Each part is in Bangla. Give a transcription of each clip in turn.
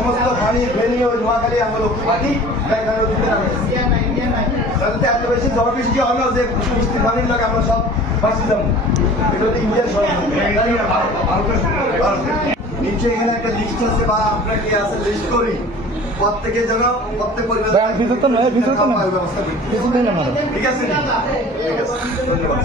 সমস্ত পানি ফেনি ওই নোয়াখালী আমার লক্ষ্য পানি এখানে তাহলে এত বেশি ঝড় বৃষ্টি হয় না যে বৃষ্টি পানির লাগে আমরা সব বাঁচি যাব। এটা হচ্ছে ইন্ডিয়ান নিচে এখানে একটা লিস্ট আছে বা আমরা কি আছে লিস্ট করি। প্রত্যেকে যেন প্রত্যেক পরিবার ভাই, ভিতর তো নয়, ভিতর তো নয়। ব্যবস্থা করি কিছু দিন আমার ঠিক আছে। ঠিক আছে। ধন্যবাদ।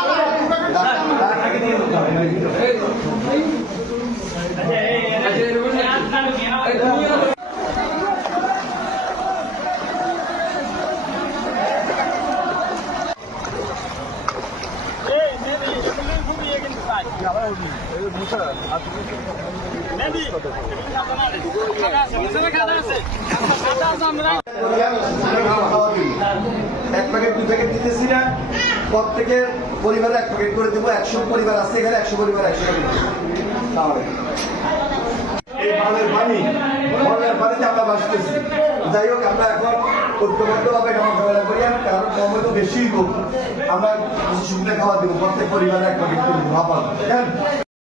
এক প্রত্যেকের পরিবারে এক প্যাকেট করে দেবো। একশো পরিবার আছে এখানে, একশো পরিবার একশো। তাহলে। এই মালের পানি মলের পানিতে আমরা বাঁচতেছি। যাই হোক, আমরা এখন ঐক্যবদ্ধভাবে করি, আমি কারণ বেশিই করব আমরা সুবিধা খাওয়া দেবো, প্রত্যেক পরিবারে একটা ব্যক্তি ভাবা